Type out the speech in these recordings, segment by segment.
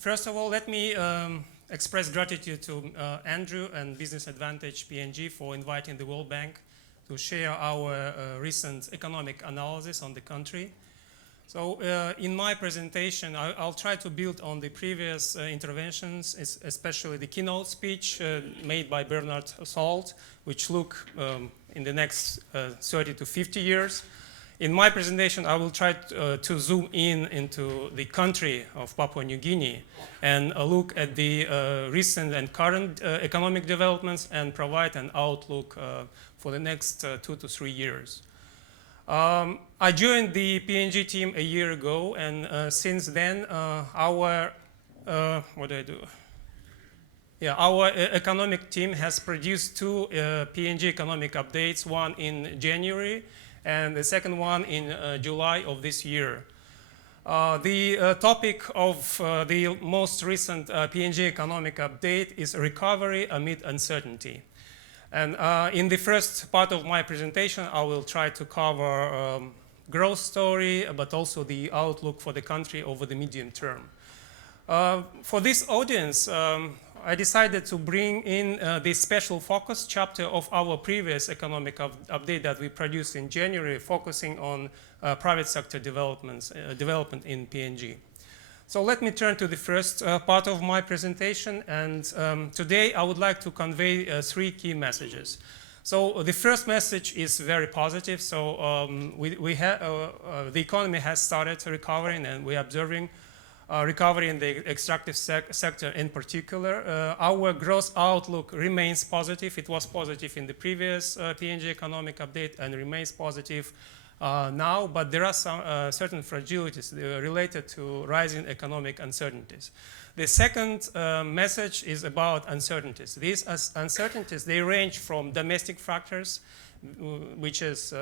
First of all, let me express gratitude to Andrew and Business Advantage PNG for inviting the World Bank to share our recent economic analysis on the country. So in my presentation, I'll try to build on the previous interventions, especially the keynote speech made by Bernard Salt, which look in the next 30 to 50 years. In my presentation, I will try to zoom into the country of Papua New Guinea and look at the recent and current economic developments and provide an outlook for the next 2 to 3 years. I joined the PNG team a year ago, and since then, our economic team has produced 2 PNG economic updates, one in January and the second one in July of this year. The topic of the most recent PNG economic update is recovery amid uncertainty. And in the first part of my presentation, I will try to cover growth story, but also the outlook for the country over the medium term. For this audience, I decided to bring in this special focus chapter of our previous economic update that we produced in January, focusing on private sector development in PNG. So let me turn to the first part of my presentation, and today I would like to convey 3 key messages. So the first message is very positive. So the economy has started recovering, and we're observing recovery in the extractive sector in particular. Our growth outlook remains positive. It was positive in the previous PNG economic update and remains positive now, but there are some certain fragilities related to rising economic uncertainties. The second message is about uncertainties. These uncertainties, they range from domestic factors, which is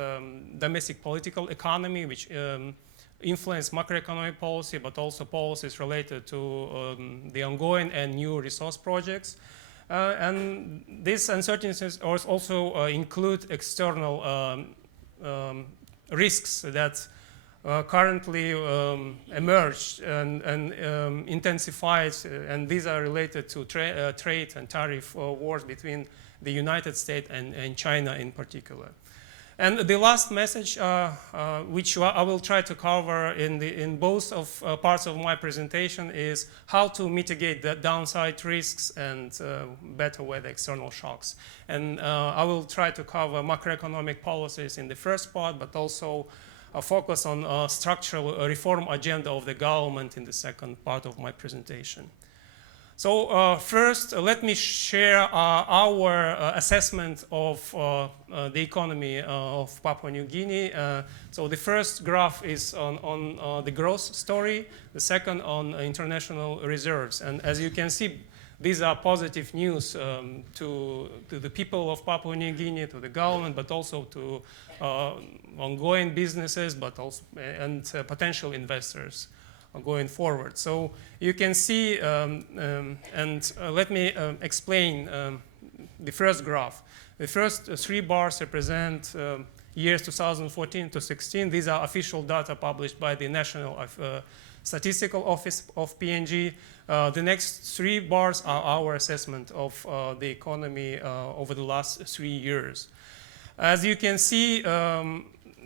domestic political economy, which influence macroeconomic policy, but also policies related to the ongoing and new resource projects. And these uncertainties also include external risks that currently emerged and intensified, and these are related to trade and tariff wars between the United States and China in particular. And the last message, which I will try to cover in both of parts of my presentation, is how to mitigate the downside risks and better weather external shocks. And I will try to cover macroeconomic policies in the first part, but also focus on structural reform agenda of the government in the second part of my presentation. So first, let me share our assessment of the economy of Papua New Guinea. So the first graph is on the growth story, the second on international reserves. And as you can see, these are positive news to the people of Papua New Guinea, to the government, but also to ongoing businesses, but also and potential investors going forward. So you can see, let me explain the first graph. The first 3 bars represent years 2014 to 16. These are official data published by the National Statistical Office of PNG. The next 3 bars are our assessment of the economy over the last 3 years. As you can see,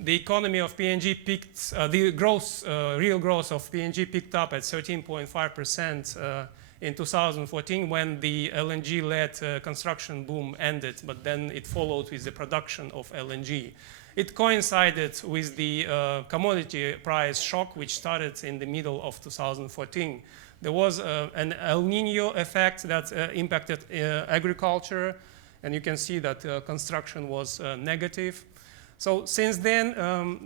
the economy of PNG peaked, the growth, real growth of PNG picked up at 13.5% in 2014 when the LNG-led construction boom ended, but then it followed with the production of LNG. It coincided with the commodity price shock, which started in the middle of 2014. There was an El Nino effect that impacted agriculture, and you can see that construction was negative. So since then,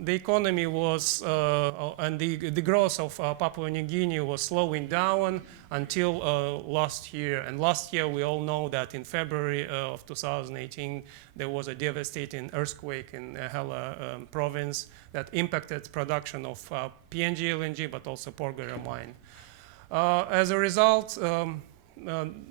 the economy was, and the growth of Papua New Guinea was slowing down until last year. And last year, we all know that in February of 2018, there was a devastating earthquake in Hela province that impacted production of PNG LNG, but also Porgera mine. As a result,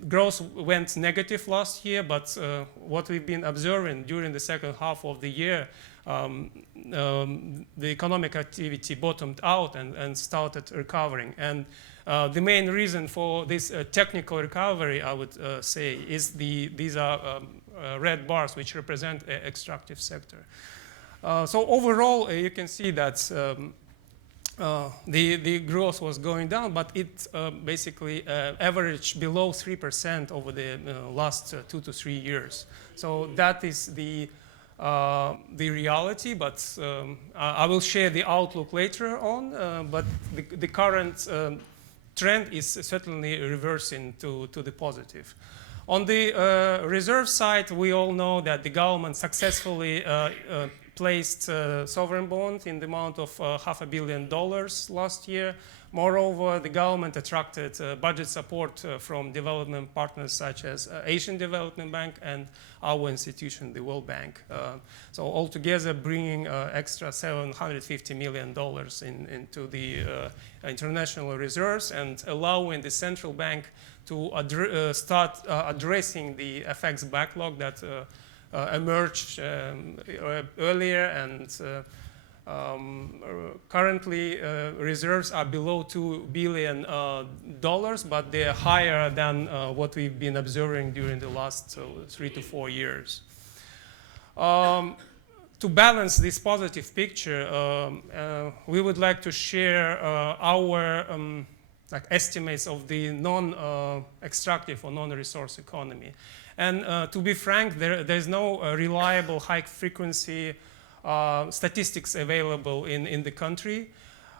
growth went negative last year, but what we've been observing during the second half of the year the economic activity bottomed out and started recovering. And the main reason for this technical recovery, I would say, is these are red bars which represent the extractive sector. So overall, you can see that the growth was going down, but it basically averaged below 3% over the last 2 to 3 years. So that is the reality, but I will share the outlook later on. But the current trend is certainly reversing to the positive. On the reserve side, we all know that the government successfully placed sovereign bond in the amount of $500 million last year. Moreover, the government attracted budget support from development partners such as Asian Development Bank and our institution, the World Bank. So altogether bringing extra $750 million into the international reserves and allowing the central bank to start addressing the FX backlog that emerged earlier, and currently reserves are below $2 billion, but they're higher than what we've been observing during the last 3 to 4 years. To balance this positive picture, we would like to share our estimates of the non-extractive or non-resource economy. And to be frank, there's no reliable high-frequency statistics available in the country.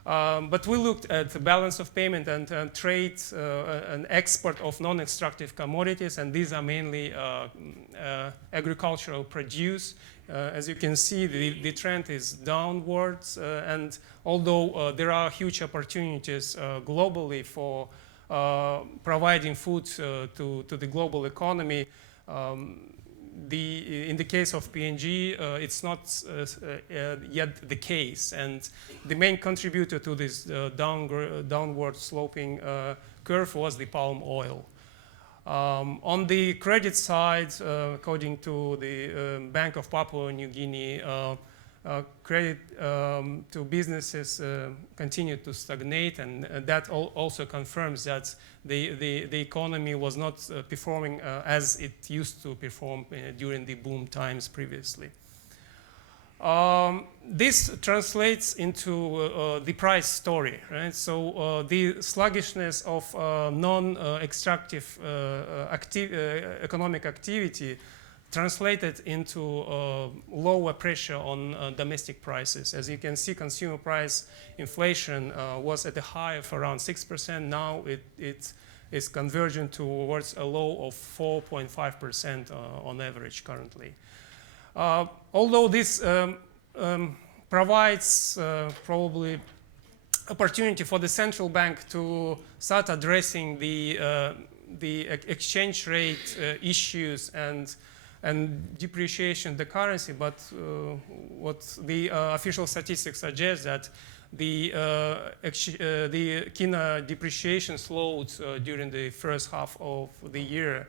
But we looked at the balance of payment and trade and export of non-extractive commodities, and these are mainly agricultural produce. As you can see, the trend is downwards, and although there are huge opportunities globally for providing food to the global economy, in the case of PNG, it's not yet the case. And the main contributor to this downward sloping curve was the palm oil. On the credit side, according to the Bank of Papua New Guinea, credit to businesses continued to stagnate, and that also confirms that the economy was not performing as it used to perform during the boom times previously. This translates into the price story, right? So the sluggishness of non-extractive economic activity translated into lower pressure on domestic prices. As you can see, consumer price inflation was at a high of around 6%. Now it is converging towards a low of 4.5% on average currently. Although this provides probably opportunity for the central bank to start addressing the exchange rate issues and depreciation of the currency, but what the official statistics suggest that the kina depreciation slowed during the first half of the year,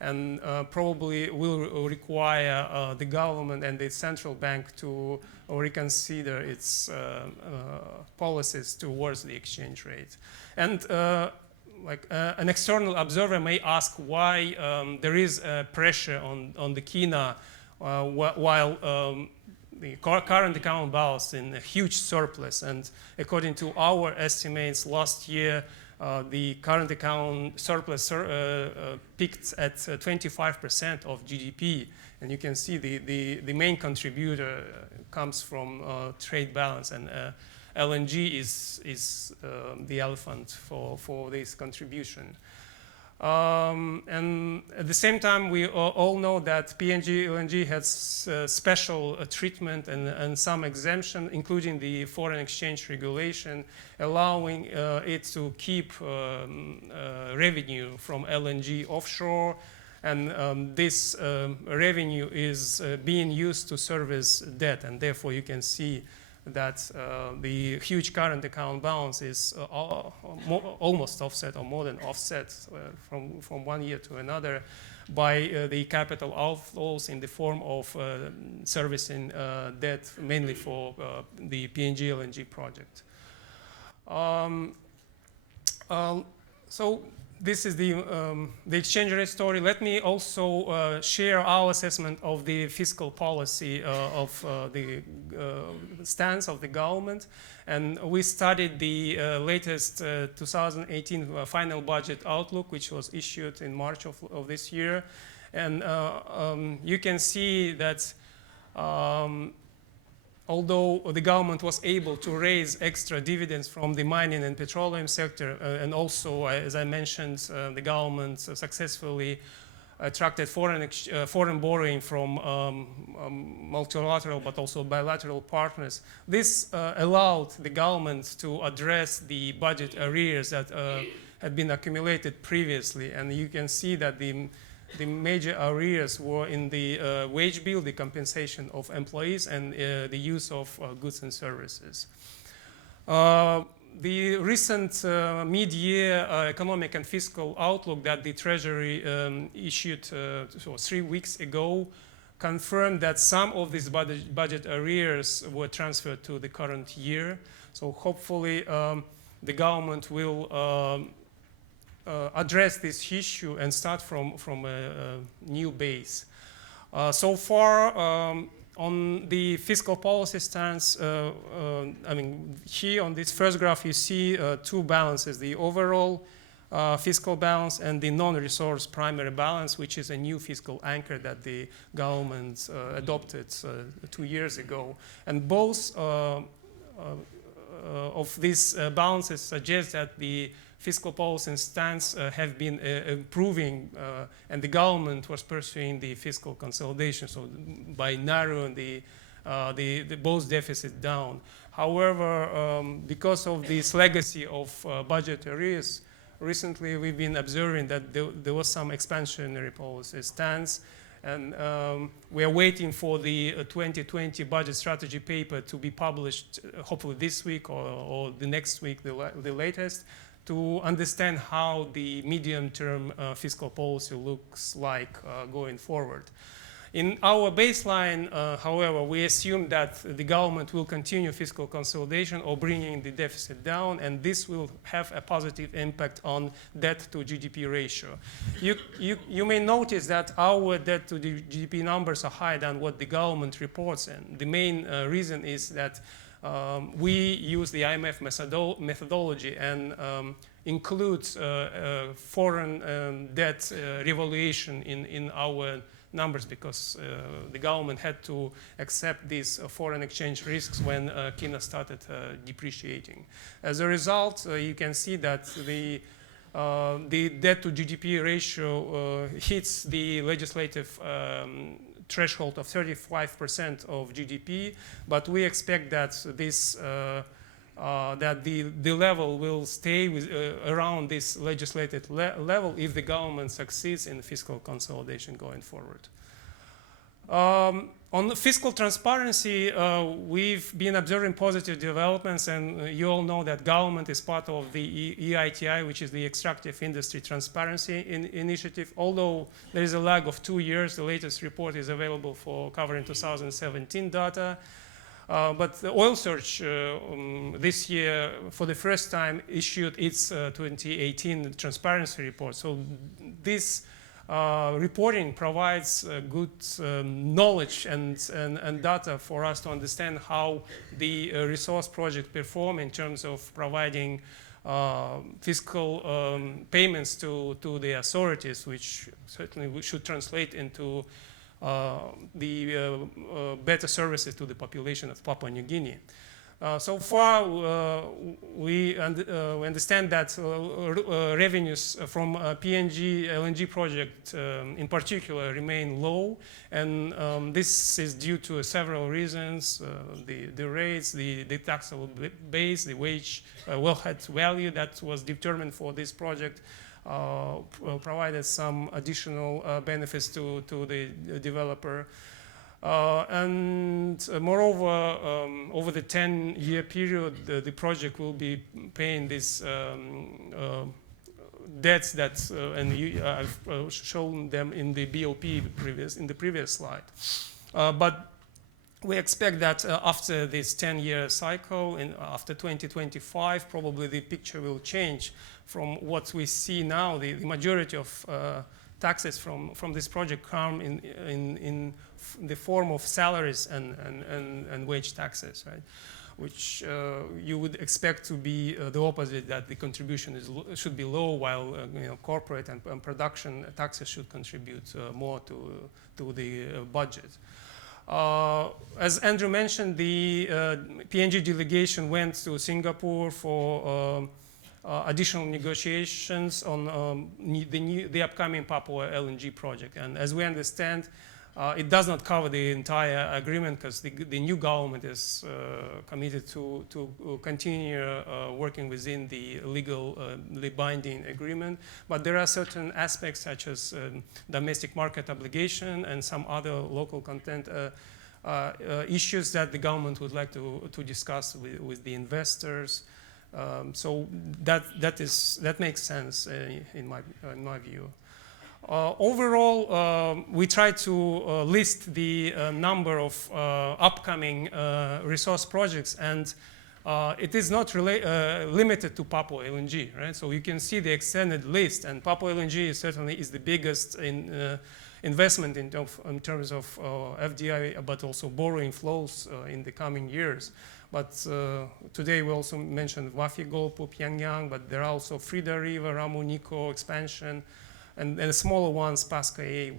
and probably will require the government and the central bank to reconsider its policies towards the exchange rate. And an external observer may ask why there is pressure on the kina while the current account balance in a huge surplus. And according to our estimates, last year the current account surplus peaked at 25% of GDP. And you can see the main contributor comes from trade balance, and LNG is the elephant for this contribution. And at the same time, we all know that PNG LNG has special treatment and some exemption, including the foreign exchange regulation, allowing it to keep revenue from LNG offshore. And this revenue is being used to service debt, and therefore you can see that the huge current account balance is almost offset or more than offset from one year to another by the capital outflows in the form of servicing debt, mainly for the PNG LNG project. So this is the exchange rate story. Let me also share our assessment of the fiscal policy of the stance of the government. And we studied the latest 2018 final budget outlook, which was issued in March of this year. And you can see that although the government was able to raise extra dividends from the mining and petroleum sector, and also, as I mentioned, the government successfully attracted foreign borrowing from multilateral but also bilateral partners. This allowed the government to address the budget arrears that had been accumulated previously. And you can see that the major arrears were in the wage bill, the compensation of employees, and the use of goods and services. The recent mid-year economic and fiscal outlook that the Treasury issued 3 weeks ago confirmed that some of these budget arrears were transferred to the current year. So hopefully the government will address this issue and start from a new base. So far, on the fiscal policy stance, I mean, here on this first graph, you see two balances, the overall fiscal balance and the non-resource primary balance, which is a new fiscal anchor that the government adopted 2 years ago. And both of these balances suggest that the fiscal policy and stance have been improving, and the government was pursuing the fiscal consolidation, so by narrowing the both deficits down. However, because of this legacy of budget arrears, recently we've been observing that there was some expansionary policy stance, and we are waiting for the 2020 budget strategy paper to be published, hopefully this week or the next week, the latest, to understand how the medium-term fiscal policy looks like going forward. In our baseline, however, we assume that the government will continue fiscal consolidation or bringing the deficit down, and this will have a positive impact on debt to GDP ratio. You may notice that our debt to GDP numbers are higher than what the government reports, and the main reason is that we use the IMF methodology and includes foreign debt revaluation in our numbers, because the government had to accept these foreign exchange risks when Kina started depreciating. As a result, you can see that the debt to GDP ratio hits the legislative threshold of 35% of GDP, but we expect that this that the level will stay around this legislated level if the government succeeds in fiscal consolidation going forward. On the fiscal transparency, we've been observing positive developments, and you all know that government is part of the EITI, which is the Extractive Industry Transparency Initiative. Although there is a lag of 2 years, the latest report is available for covering 2017 data. But the Oil Search this year, for the first time, issued its 2018 transparency report. So this reporting provides good knowledge and data for us to understand how the resource project perform in terms of providing fiscal payments to the authorities, which certainly should translate into the better services to the population of Papua New Guinea. So far, we understand that revenues from PNG LNG project in particular remain low, and this is due to several reasons: the rates, the taxable base, the wage wellhead value that was determined for this project provided some additional benefits to the developer. Moreover, over the 10-year period, the project will be paying these debts that, I've shown them in the BOP in the previous slide. But we expect that after this 10-year cycle, after 2025, probably the picture will change from what we see now. The majority of taxes from this project come in the form of salaries and wage taxes, right? Which you would expect to be the opposite, that the contribution should be low, while corporate and production taxes should contribute more to the budget. As Andrew mentioned, the PNG delegation went to Singapore for additional negotiations on the upcoming Papua LNG project. And as we understand, it does not cover the entire agreement, because the new government is committed to continue working within the legally binding agreement. But there are certain aspects, such as domestic market obligation and some other local content issues that the government would like to discuss with the investors. So that makes sense in my view. Overall, we try to list the number of upcoming resource projects, and it is not limited to Papua LNG, right? So you can see the extended list, and Papua LNG certainly is the biggest investment in terms of FDI, but also borrowing flows in the coming years. But today we also mentioned Wafi-Golpu, Pyongyang, but there are also Frida River, Ramu-Niko expansion, and the smaller ones, Pasca-A,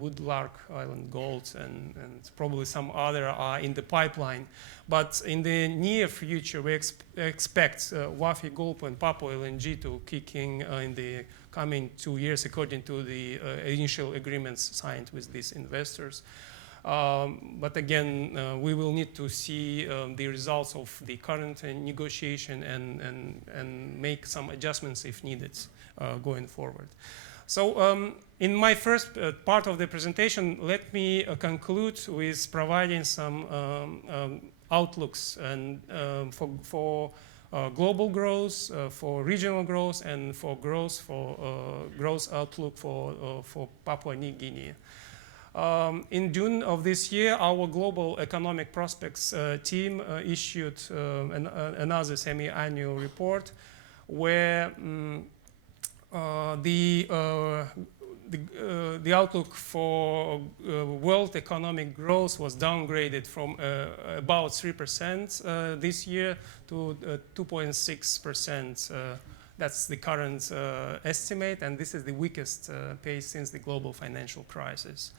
Woodlark Island Gold, and probably some other are in the pipeline. But in the near future, we expect Wafi-Golpu and Papua LNG to kick in the coming 2 years, according to the initial agreements signed with these investors. But again, we will need to see the results of the current negotiation and make some adjustments if needed going forward. So in my first part of the presentation, let me conclude with providing some outlooks and for global growth, for regional growth, and for growth outlook for Papua New Guinea. In June of this year, our Global Economic Prospects team issued another semi-annual report where the outlook for world economic growth was downgraded from about 3% this year to 2.6%. That's the current estimate, and this is the weakest pace since the global financial crisis.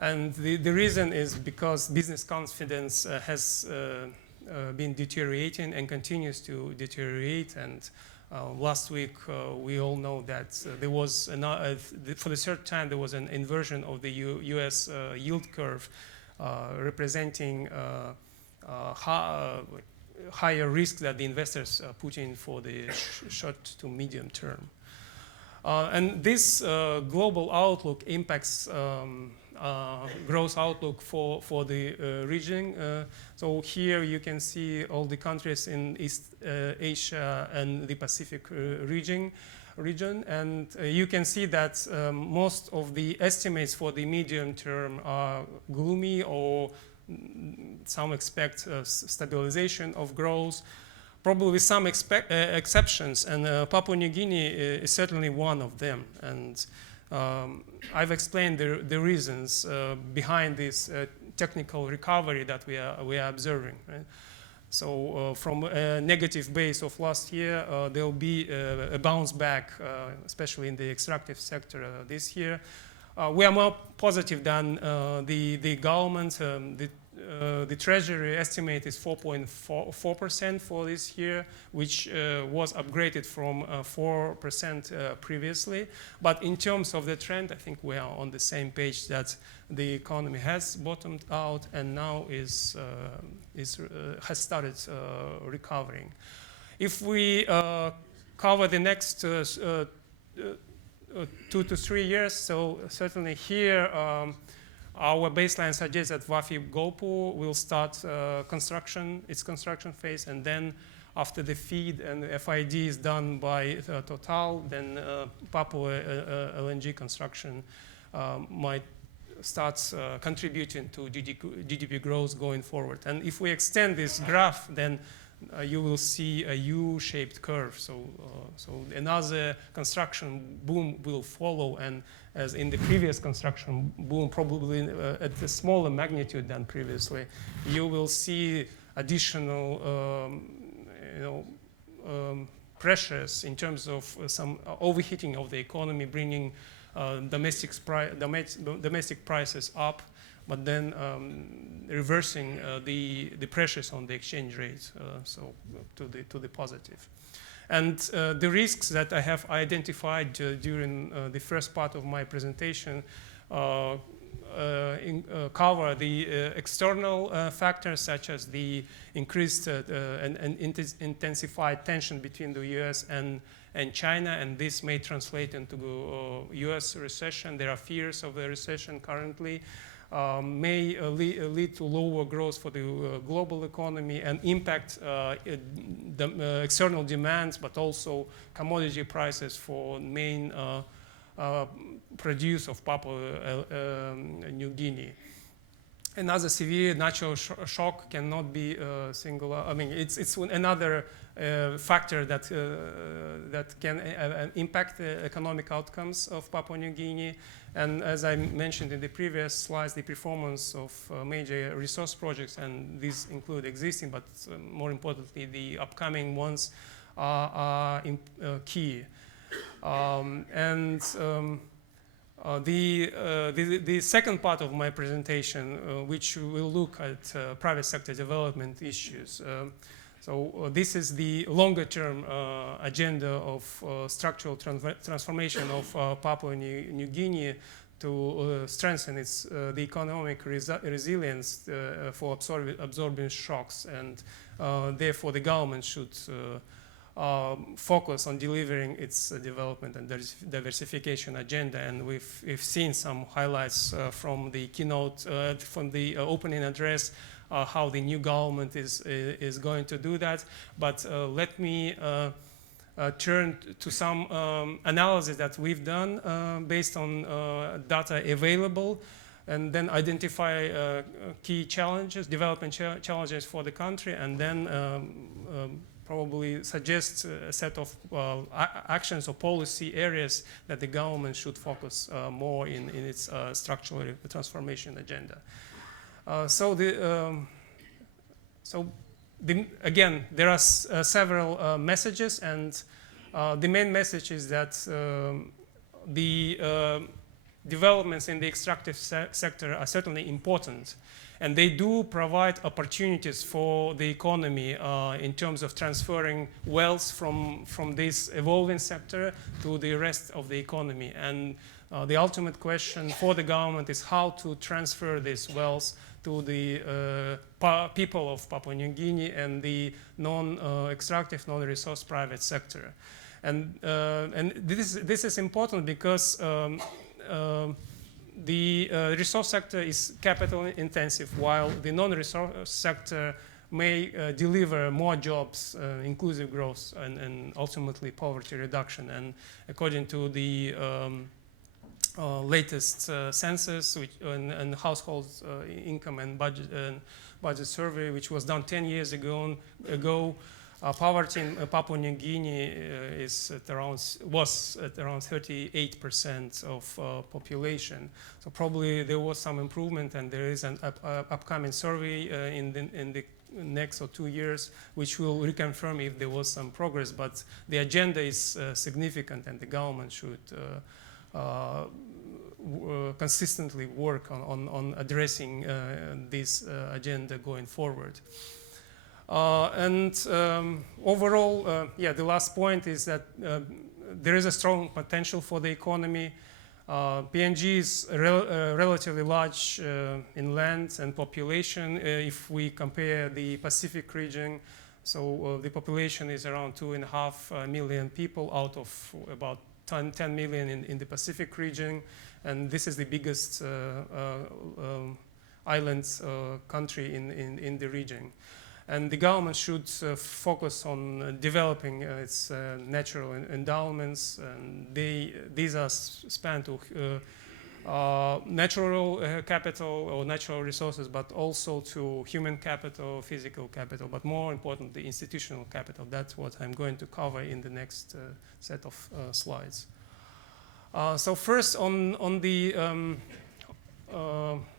And the reason is because business confidence has been deteriorating and continues to deteriorate. And last week, we all know that there was, for the third time, there was an inversion of the US yield curve, representing higher risk that the investors put in for the short to medium term. And this global outlook impacts growth outlook for the region. So here you can see all the countries in East Asia and the Pacific region. And you can see that most of the estimates for the medium term are gloomy, or some expect stabilization of growth, probably with some exceptions. And Papua New Guinea is certainly one of them. And I've explained the reasons behind this technical recovery that we are observing. Right? So from a negative base of last year, there will be a bounce back, especially in the extractive sector this year. We are more positive than the government. The Treasury estimate is 4.4% for this year, which was upgraded from 4% previously. But in terms of the trend, I think we are on the same page, that the economy has bottomed out and now has started recovering. If we cover the next 2 to 3 years, so certainly here our baseline suggests that Wafi-Golpu will start its construction phase, and then after the FEED and the FID is done by Total, then Papua LNG construction might start contributing to GDP growth going forward. And if we extend this graph, then you will see a U-shaped curve. So another construction boom will follow, and as in the previous construction boom, probably at a smaller magnitude than previously, you will see additional pressures in terms of some overheating of the economy, bringing domestic prices up, but then reversing the pressures on the exchange rate, to the positive. And the risks that I have identified during the first part of my presentation cover the external factors, such as the increased and intensified tension between the US and China, and this may translate into US recession. There are fears of a recession currently. May lead to lower growth for the global economy and impact the external demands, but also commodity prices for main produce of Papua New Guinea. Another severe natural shock cannot be singular. I mean, it's another factor that can impact the economic outcomes of Papua New Guinea. And as I mentioned in the previous slides, the performance of major resource projects, and these include existing, but more importantly, the upcoming ones, are key. The second part of my presentation, which will look at private sector development issues. This is the longer-term agenda of structural transformation of Papua New Guinea to strengthen the economic resilience for absorbing shocks, and therefore the government should focus on delivering its development and diversification agenda. And we've seen some highlights from the keynote, from the opening address, how the new government is going to do that. But let me turn to some analysis that we've done based on data available, and then identify key challenges, development challenges for the country, and then probably suggest a set of actions or policy areas that the government should focus more in its structural transformation agenda. Again, there are several messages, and the main message is that the developments in the extractive sector are certainly important, and they do provide opportunities for the economy in terms of transferring wealth from this evolving sector to the rest of the economy. And the ultimate question for the government is how to transfer this wealth to the people of Papua New Guinea and the non-extractive, non-resource private sector. And this is important because the resource sector is capital intensive, while the non-resource sector may deliver more jobs, inclusive growth, and ultimately poverty reduction. And according to the latest census and household income and budget survey, which was done 10 years ago, poverty in Papua New Guinea was at around 38% of population. So probably there was some improvement, and there is an upcoming survey in the next or 2 years, which will reconfirm if there was some progress. But the agenda is significant, and the government should consistently work on addressing this agenda going forward. Overall, the last point is that there is a strong potential for the economy. PNG is relatively large in land and population if we compare the Pacific region. So the population is around 2.5 million people out of about 10 million in the Pacific region. And this is the biggest island country in the region. And the government should focus on developing its natural endowments, and these are spent to natural capital or natural resources, but also to human capital, physical capital, but more importantly, institutional capital. That's what I'm going to cover in the next set of slides. So first on the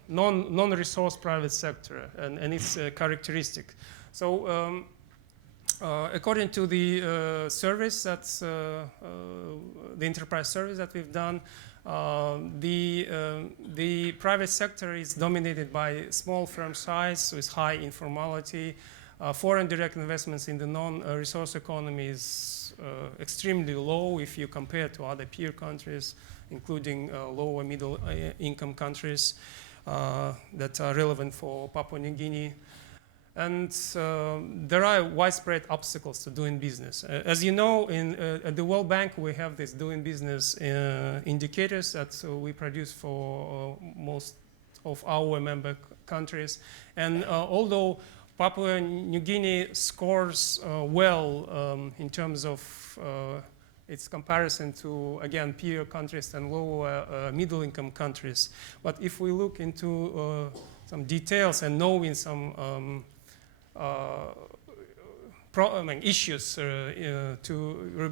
non-resource private sector and its characteristic. So according to the surveys that's the enterprise surveys that we've done, the private sector is dominated by small firm size with high informality. Foreign direct investments in the non-resource economy is extremely low if you compare to other peer countries, including low and middle income countries that are relevant for Papua New Guinea. And there are widespread obstacles to doing business. As you know, at the World Bank, we have this doing business indicators that we produce for most of our member countries. And although Papua New Guinea scores well in terms of its comparison to, again, peer countries and lower middle-income countries. But if we look into some details and knowing some issues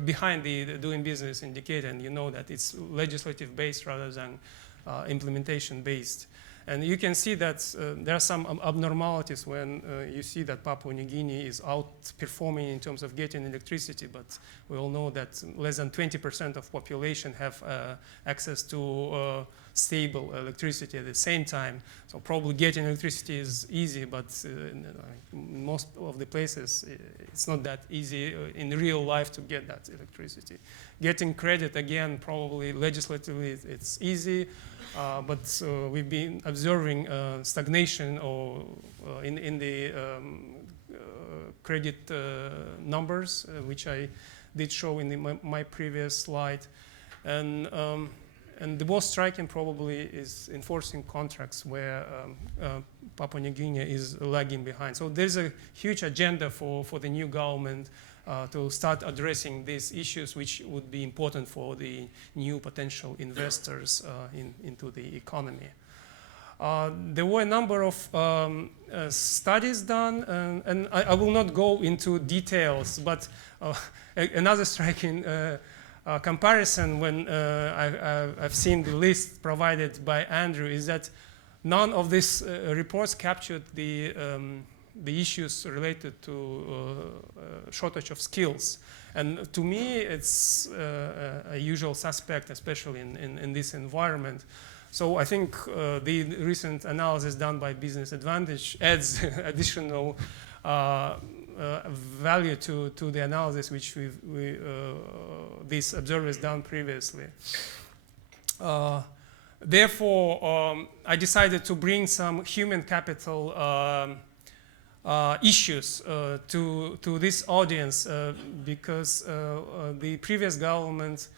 behind the doing business indicator, and you know that it's legislative based rather than implementation based. And you can see that there are some abnormalities when you see that Papua New Guinea is outperforming in terms of getting electricity, but we all know that less than 20% of population have access to stable electricity at the same time. So probably getting electricity is easy, but in most of the places it's not that easy in real life to get that electricity. Getting credit, again, probably legislatively it's easy, but we've been observing stagnation or in the credit numbers, which I did show in my previous slide. And the most striking probably is enforcing contracts where Papua New Guinea is lagging behind. So there's a huge agenda for the new government to start addressing these issues, which would be important for the new potential investors into the economy. There were a number of studies done, and I will not go into details, but another striking comparison when I've seen the list provided by Andrew is that none of these reports captured the issues related to shortage of skills. And to me, it's a usual suspect, especially in this environment. So I think the recent analysis done by Business Advantage adds additional value to the analysis which these observers done previously. Therefore, I decided to bring some human capital issues to this audience because the previous government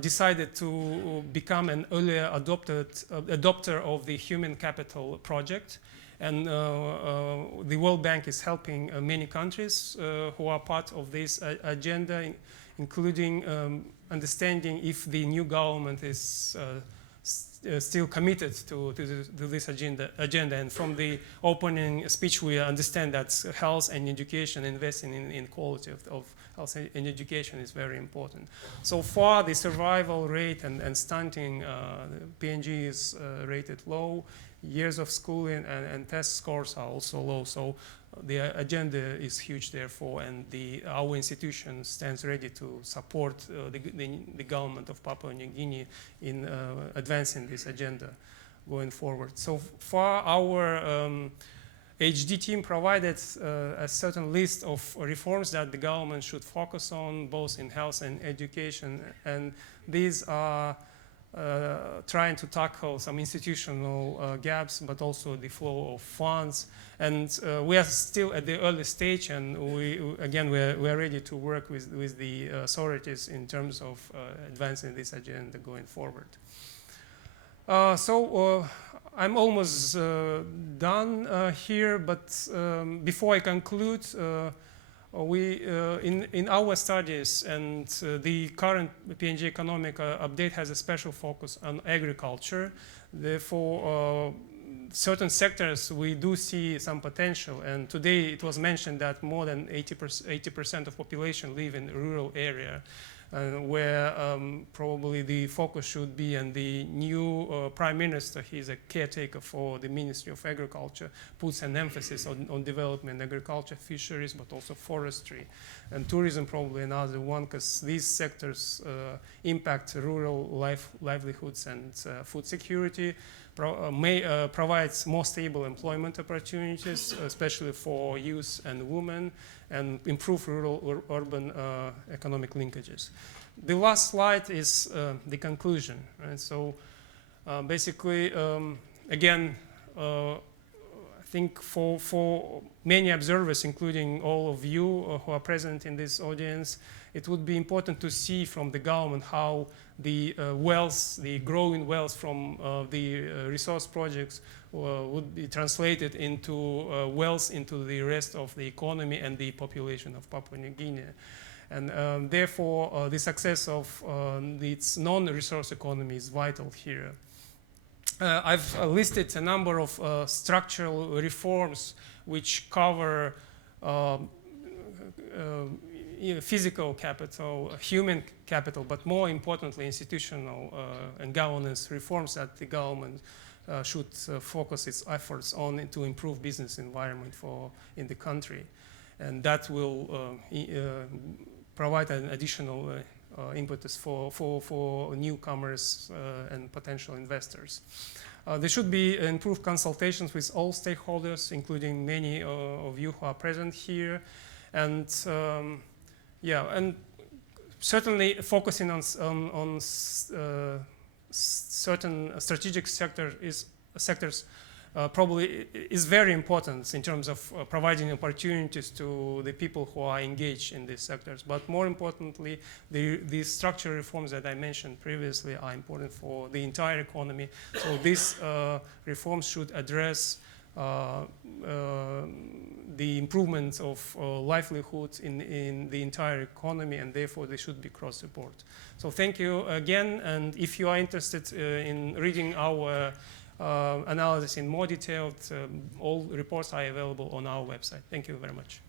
decided to become an earlier adopter of the human capital project. And the World Bank is helping many countries who are part of this agenda, including understanding if the new government is still committed to this agenda. And from the opening speech, we understand that health and education, investing in quality of health and education is very important. So far, the survival rate and stunting, PNG is rated low. Years of schooling and test scores are also low. So the agenda is huge, therefore, and our institution stands ready to support the government of Papua New Guinea in advancing this agenda going forward. So far, our HD team provided a certain list of reforms that the government should focus on, both in health and education, and these are trying to tackle some institutional gaps, but also the flow of funds. And we are still at the early stage, and we are ready to work with the authorities in terms of advancing this agenda going forward. I'm almost done here, but before I conclude, in our studies and the current PNG economic update has a special focus on agriculture. Therefore, certain sectors we do see some potential, and today it was mentioned that more than 80% of population live in rural area, where probably the focus should be on the new Prime Minister. He's a caretaker for the Ministry of Agriculture, puts an emphasis on development, agriculture, fisheries, but also forestry. And tourism probably another one, because these sectors impact rural livelihoods and food security, provides more stable employment opportunities, especially for youth and women, and improve rural-urban economic linkages. The last slide is the conclusion. Right? So basically, again, I think for many observers, including all of you who are present in this audience, it would be important to see from the government how the wealth, the growing wealth from the resource projects would be translated into wealth into the rest of the economy and the population of Papua New Guinea. And therefore, the success of its non-resource economy is vital here. I've listed a number of structural reforms which cover physical capital, human capital, but more importantly, institutional and governance reforms that the government should focus its efforts on to improve business environment in the country. And that will provide an additional impetus for newcomers and potential investors. There should be improved consultations with all stakeholders, including many of you who are present here. And and certainly focusing on certain strategic sectors probably is very important in terms of providing opportunities to the people who are engaged in these sectors. But more importantly, the structural reforms that I mentioned previously are important for the entire economy. So these reforms should address the improvement of livelihoods in the entire economy, and therefore they should be cross the board. So thank you again, and if you are interested in reading our analysis in more detail, all reports are available on our website. Thank you very much.